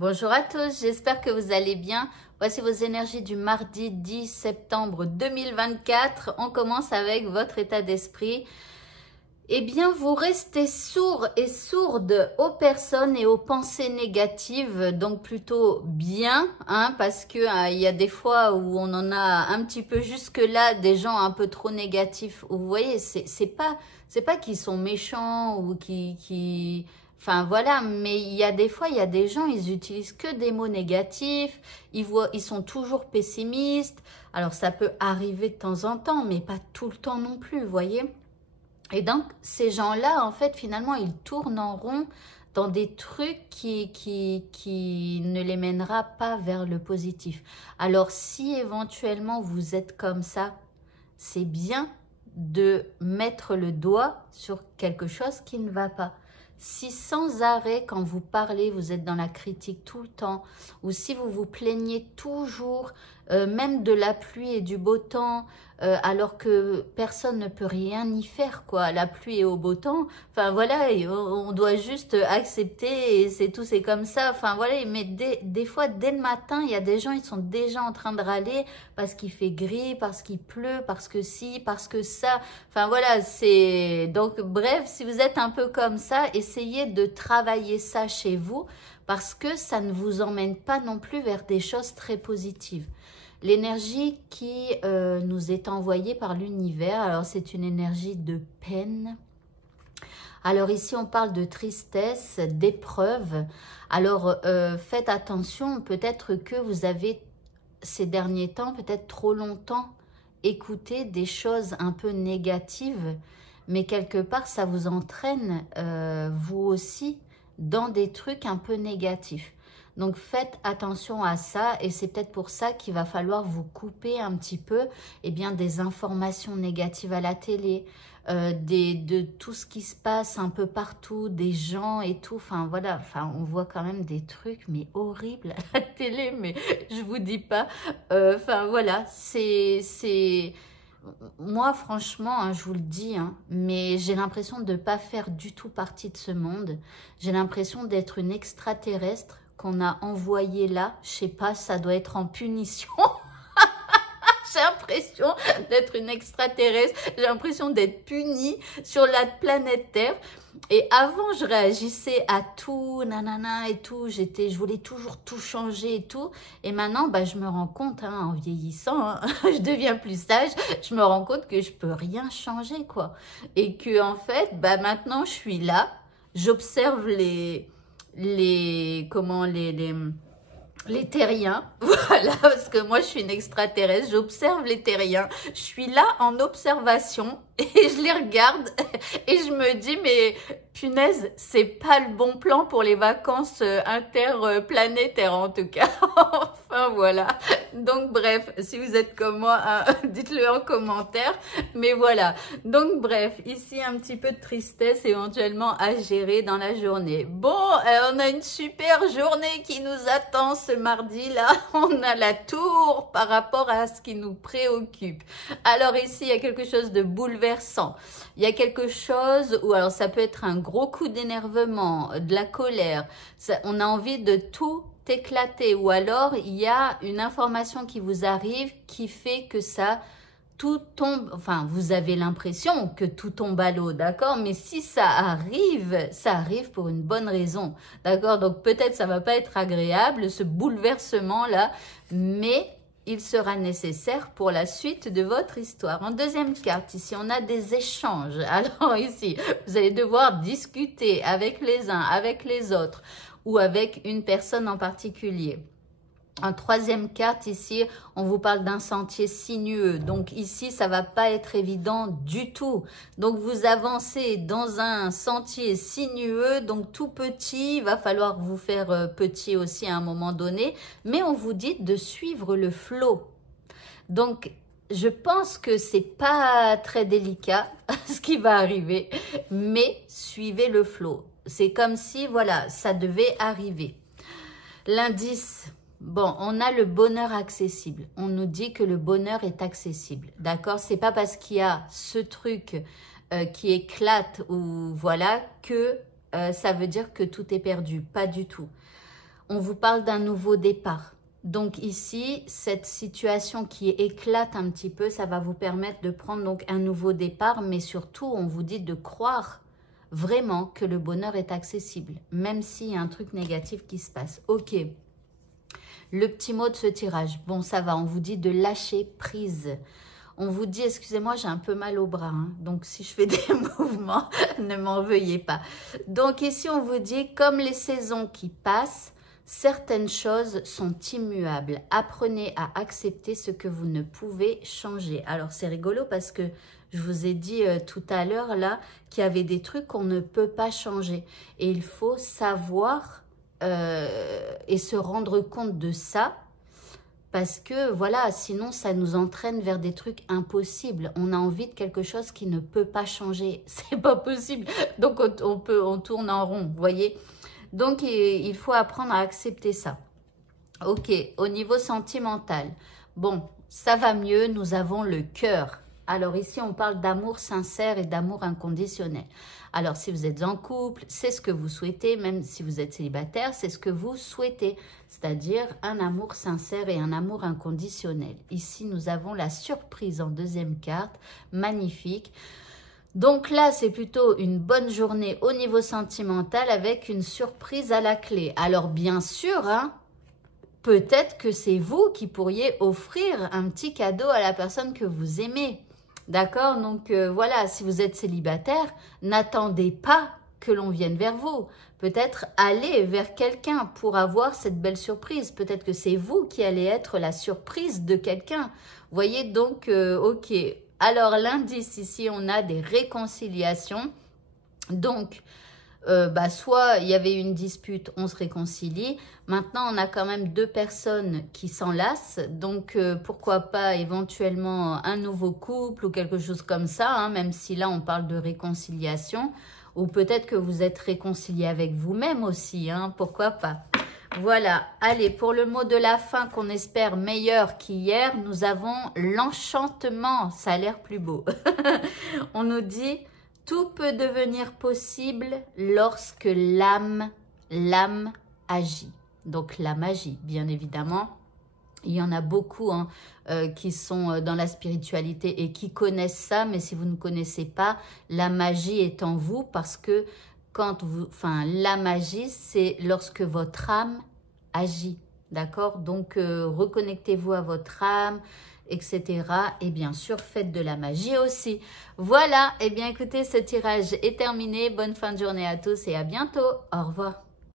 Bonjour à tous, j'espère que vous allez bien. Voici vos énergies du mardi 10 septembre 2024. On commence avec votre état d'esprit. Eh bien, vous restez sourds et sourdes aux personnes et aux pensées négatives, donc plutôt bien, hein, parce que il y a des fois où on en a un petit peu jusque-là, des gens un peu trop négatifs. Vous voyez, c'est pas qu'ils sont méchants ou enfin voilà, mais il y a des fois, il y a des gens, ils utilisent que des mots négatifs, ils sont toujours pessimistes. Alors ça peut arriver de temps en temps, mais pas tout le temps non plus, vous voyez. Et donc, ces gens-là, en fait, finalement, ils tournent en rond dans des trucs qui ne les mènera pas vers le positif. Alors, si éventuellement vous êtes comme ça, c'est bien de mettre le doigt sur quelque chose qui ne va pas. Si sans arrêt, quand vous parlez, vous êtes dans la critique tout le temps, ou si vous vous plaignez toujours, même de la pluie et du beau temps, alors que personne ne peut rien y faire, quoi, la pluie et au beau temps, enfin voilà, on doit juste accepter, et c'est tout, c'est comme ça, enfin voilà, mais des fois, dès le matin, il y a des gens, ils sont déjà en train de râler, parce qu'il fait gris, parce qu'il pleut, parce que ci, parce que ça. Enfin voilà, c'est... Donc bref, si vous êtes un peu comme ça, essayez de travailler ça chez vous parce que ça ne vous emmène pas non plus vers des choses très positives. L'énergie qui nous est envoyée par l'univers, alors c'est une énergie de peine. Alors ici, on parle de tristesse, d'épreuve. Alors faites attention, peut-être que vous avez ces derniers temps, peut-être trop longtemps, écouté des choses un peu négatives, mais quelque part, ça vous entraîne, vous aussi, dans des trucs un peu négatifs. Donc, faites attention à ça et c'est peut-être pour ça qu'il va falloir vous couper un petit peu des informations négatives à la télé, de tout ce qui se passe un peu partout, des gens et tout. Enfin, voilà, enfin, on voit quand même des trucs, mais horribles à la télé, mais je vous dis pas. Enfin, voilà, c'est... Moi, franchement, hein, je vous le dis, hein, mais j'ai l'impression de ne pas faire du tout partie de ce monde. J'ai l'impression d'être une extraterrestre qu'on a envoyée là. Je sais pas, ça doit être en punition. J'ai l'impression d'être une extraterrestre. J'ai l'impression d'être punie sur la planète Terre. Et avant, je réagissais à tout, nanana et tout. Je voulais toujours tout changer et tout. Et maintenant, bah, je me rends compte, hein, en vieillissant, hein, je deviens plus sage. Je me rends compte que je peux rien changer, quoi. Et que en fait, bah, maintenant, je suis là. J'observe les terriens, voilà, parce que moi je suis une extraterrestre, j'observe les terriens, je suis là en observation et je les regarde et je me dis mais punaise, c'est pas le bon plan pour les vacances interplanétaires en tout cas, enfin voilà, donc bref, si vous êtes comme moi, hein, dites-le en commentaire, mais voilà, donc bref, ici un petit peu de tristesse éventuellement à gérer dans la journée. Bon, on a une super journée qui nous attend ce mardi là, on a la tour par rapport à ce qui nous préoccupe. Alors ici, il y a quelque chose de bouleversant. Il y a quelque chose où, alors ça peut être un gros coup d'énervement, de la colère. On a envie de tout éclater ou alors il y a une information qui vous arrive qui fait que tout tombe, enfin, vous avez l'impression que tout tombe à l'eau, d'accord? Mais si ça arrive pour une bonne raison, d'accord? Donc, peut-être ça va pas être agréable, ce bouleversement-là, mais il sera nécessaire pour la suite de votre histoire. En deuxième carte, ici, on a des échanges. Alors, ici, vous allez devoir discuter avec les uns, avec les autres, ou avec une personne en particulier. En troisième carte, ici, on vous parle d'un sentier sinueux. Donc ici, ça va pas être évident du tout. Donc vous avancez dans un sentier sinueux, donc tout petit. Il va falloir vous faire petit aussi à un moment donné. Mais on vous dit de suivre le flot. Donc, je pense que c'est pas très délicat ce qui va arriver. Mais suivez le flot. C'est comme si, voilà, ça devait arriver. L'indice... Bon, on a le bonheur accessible. On nous dit que le bonheur est accessible. D'accord? C'est pas parce qu'il y a ce truc qui éclate ou voilà que ça veut dire que tout est perdu. Pas du tout. on vous parle d'un nouveau départ. Donc ici, cette situation qui éclate un petit peu, ça va vous permettre de prendre donc un nouveau départ, mais surtout, on vous dit de croire vraiment que le bonheur est accessible, même s'il y a un truc négatif qui se passe. Ok, le petit mot de ce tirage, bon ça va, on vous dit de lâcher prise. On vous dit, excusez-moi, j'ai un peu mal au bras, hein, donc si je fais des mouvements, ne m'en veuillez pas. Donc ici, on vous dit, comme les saisons qui passent, certaines choses sont immuables. Apprenez à accepter ce que vous ne pouvez changer. Alors, c'est rigolo parce que je vous ai dit tout à l'heure là qu'il y avait des trucs qu'on ne peut pas changer. Et il faut savoir et se rendre compte de ça. Parce que, voilà, sinon, ça nous entraîne vers des trucs impossibles. On a envie de quelque chose qui ne peut pas changer. C'est pas possible. Donc, on tourne en rond, vous voyez. Donc, il faut apprendre à accepter ça. Ok, au niveau sentimental. Bon, ça va mieux, nous avons le cœur. Alors ici, on parle d'amour sincère et d'amour inconditionnel. Alors, si vous êtes en couple, c'est ce que vous souhaitez. Même si vous êtes célibataire, c'est ce que vous souhaitez. C'est-à-dire un amour sincère et un amour inconditionnel. Ici, nous avons la surprise en deuxième carte. Magnifique. Donc là, c'est plutôt une bonne journée au niveau sentimental avec une surprise à la clé. Alors, bien sûr, hein, peut-être que c'est vous qui pourriez offrir un petit cadeau à la personne que vous aimez. D'accord? Donc voilà, si vous êtes célibataire, n'attendez pas que l'on vienne vers vous. Peut-être allez vers quelqu'un pour avoir cette belle surprise. Peut-être que c'est vous qui allez être la surprise de quelqu'un. Voyez donc, ok. Alors l'indice ici, on a des réconciliations. Donc, soit il y avait une dispute, on se réconcilie. Maintenant, on a quand même deux personnes qui s'enlacent. Donc, pourquoi pas éventuellement un nouveau couple ou quelque chose comme ça, hein, même si là, on parle de réconciliation. Ou peut-être que vous êtes réconcilié avec vous-même aussi, hein, pourquoi pas. Voilà, allez, pour le mot de la fin qu'on espère meilleur qu'hier, nous avons l'enchantement. Ça a l'air plus beau. On nous dit... Tout peut devenir possible lorsque l'âme agit. Donc la magie, bien évidemment. Il y en a beaucoup hein, qui sont dans la spiritualité et qui connaissent ça. Mais si vous ne connaissez pas, la magie est en vous parce que la magie, c'est lorsque votre âme agit. D'accord? Donc, reconnectez-vous à votre âme, etc. Et bien sûr, faites de la magie aussi. Voilà, et bien écoutez, ce tirage est terminé. Bonne fin de journée à tous et à bientôt. Au revoir.